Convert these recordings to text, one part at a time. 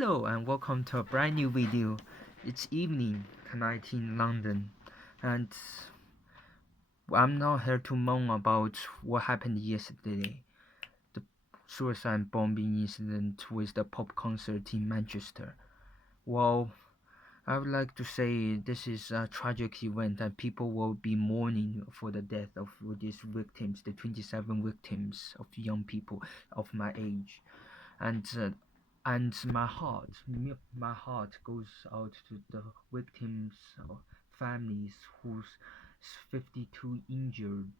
Hello and welcome to a brand new video. It's evening tonight in London, and I'm not here to moan about what happened yesterday, the suicide bombing incident with the pop concert in Manchester. Well, I would like to say this is a tragic event and people will be mourning for the death of these victims, the 27 victims of young people of my age. And my heart goes out to the victims' families whose 52 injured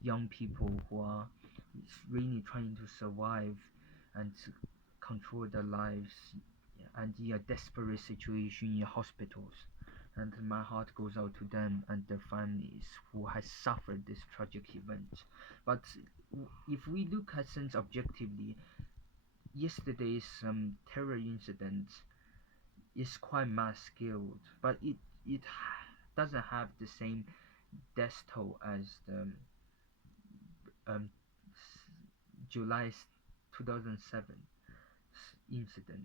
young people who are really trying to survive and to control their lives and in a desperate situation in hospitals. And my heart goes out to them and their families who has suffered this tragic event. But if we look at things objectively, yesterday's terror incident is quite mass scaled, but doesn't have the same death toll as the um, July 2007 incident.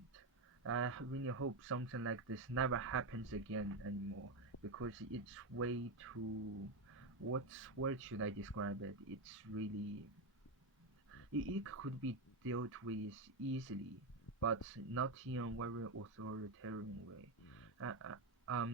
I really hope something like this never happens again anymore because it's way too. What word should I describe it? It's really it could be dealt with easily, but not in a very authoritarian way.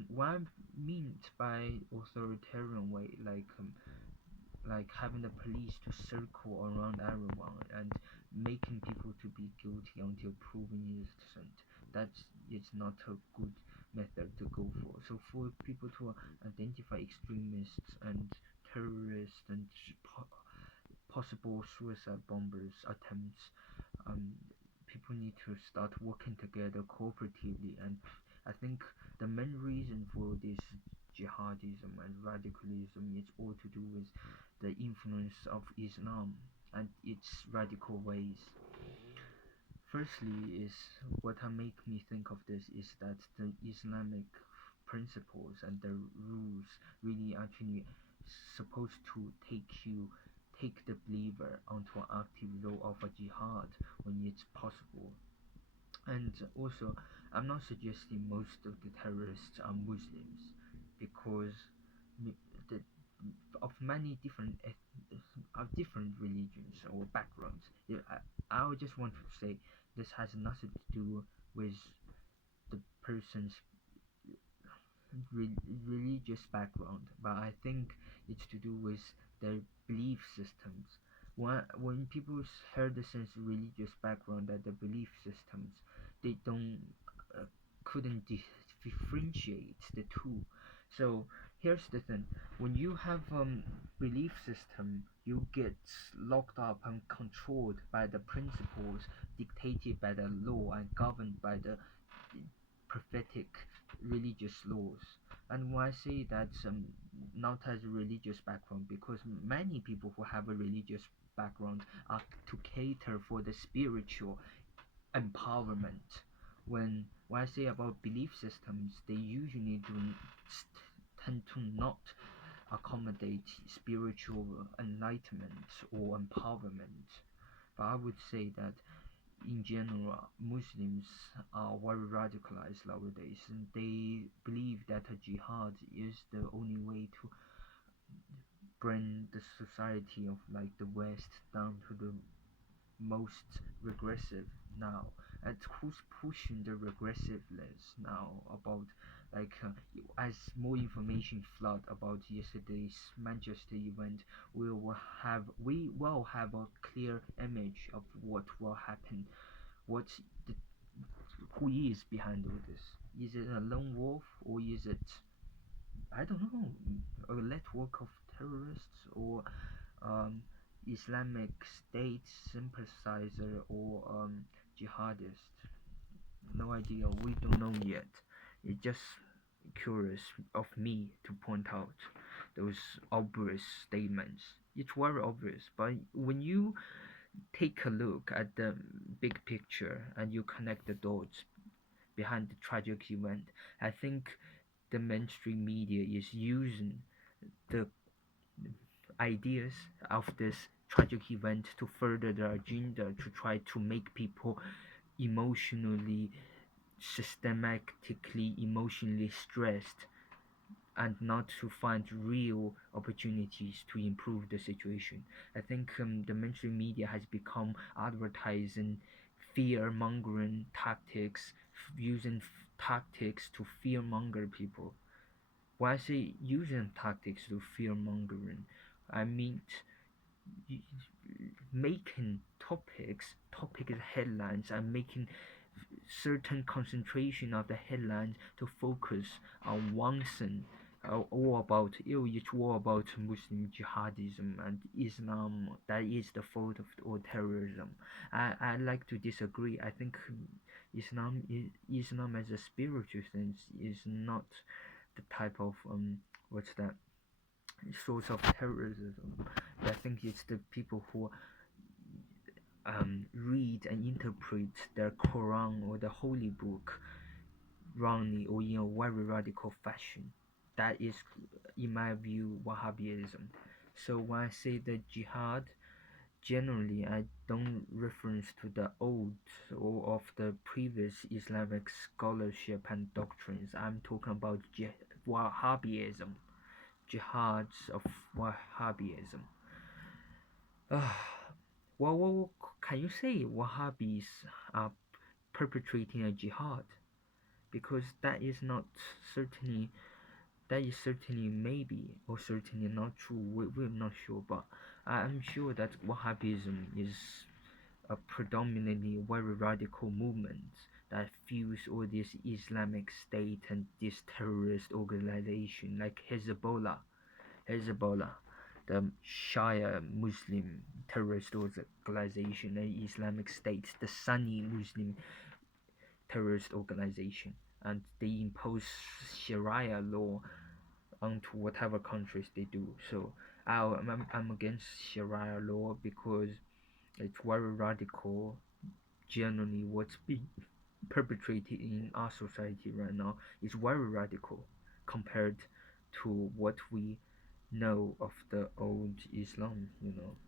What I mean by authoritarian way, like having the police to circle around everyone and making people to be guilty until proven innocent. That is not a good method to go for. So for people to identify extremists and terrorists and possible suicide bombers attempts, um, people need to start working together cooperatively. And I think the main reason for this jihadism and radicalism is all to do with the influence of Islam and its radical ways. Firstly, is what make me think of this is that the Islamic principles and the rules really actually supposed to take the believer onto an active role of a jihad when it's possible. And also, I'm not suggesting most of the terrorists are Muslims because the, of many different of different religions or backgrounds. I would just want to say this has nothing to do with the person's religious background, but I think it's to do with their belief systems. When people hear the sense religious background and the belief systems, they don't uh, couldn't differentiate the two. So here's the thing: when you have belief system, you get locked up and controlled by the principles dictated by the law and governed by the prophetic religious laws. And when I say that not as a religious background, because many people who have a religious background are to cater for the spiritual empowerment. When I say about belief systems, they usually tend to not accommodate spiritual enlightenment or empowerment. But I would say that in general, Muslims are very radicalized nowadays, and they believe that a jihad is the only way to bring the society of like the West down to the most regressive now. And who's pushing the regressiveness now about like as more information flood about yesterday's Manchester event, we will have a clear image of what will happen, what the who is behind all this. Is it a lone wolf or is it, I don't know, a network of terrorists or um, Islamic State sympathizer or jihadist? No idea. We don't know yet. It's just curious of me to point out those obvious statements. It's very obvious, but when you take a look at the big picture and you connect the dots behind the tragic event, I think the mainstream media is using the ideas of this tragic event to further their agenda to try to make people emotionally systematically emotionally stressed and not to find real opportunities to improve the situation. I think the mainstream media has become advertising fear mongering tactics, using tactics to fear monger people. When I say using tactics to fear mongering, I mean y- making topic headlines and making certain concentration of the headlines to focus on one thing, all about it's all about Muslim jihadism and Islam. That is the fault of all terrorism. I like to disagree. I think Islam as a spiritual sense is not the type of what's that source of terrorism. I think it's the people who read and interpret the Quran or the Holy Book wrongly or in a very radical fashion. That is, in my view, Wahhabism. So when I say the jihad, generally I don't reference to the old or of the previous Islamic scholarship and doctrines. I'm talking about Wahhabism, jihads of Wahhabism. Uh, what can you say Wahhabis are perpetrating a jihad? Because certainly that is certainly maybe or certainly not true. We're not sure, but I'm sure that Wahhabism is a predominantly very radical movement that fuels all this Islamic State and this terrorist organization like Hezbollah, the Shia Muslim terrorist organization, and Islamic State, the Sunni Muslim terrorist organization, and they impose Sharia law onto whatever countries they do. So I'm against Sharia law because it's very radical. Generally, what's being perpetrated in our society right now is very radical compared to what we know of the old Islam.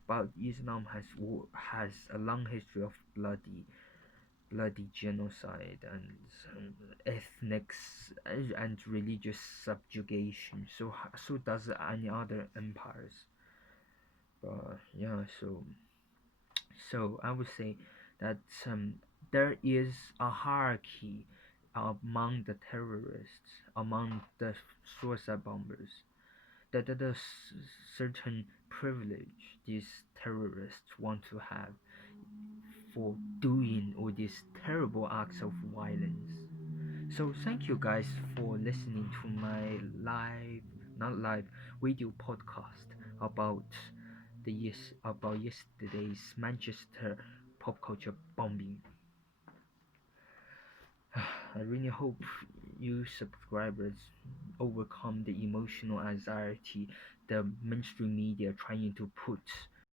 But Islam has a long history of bloody genocide and ethnic and religious subjugation. So does any other empires. But yeah, so I would say that there is a hierarchy among the terrorists, among the suicide bombers. That there's certain privilege these terrorists want to have for doing all these terrible acts of violence. So thank you guys for listening to my not live, video podcast about about yesterday's Manchester pop culture bombing. I really hope you subscribers overcome the emotional anxiety the mainstream media trying to put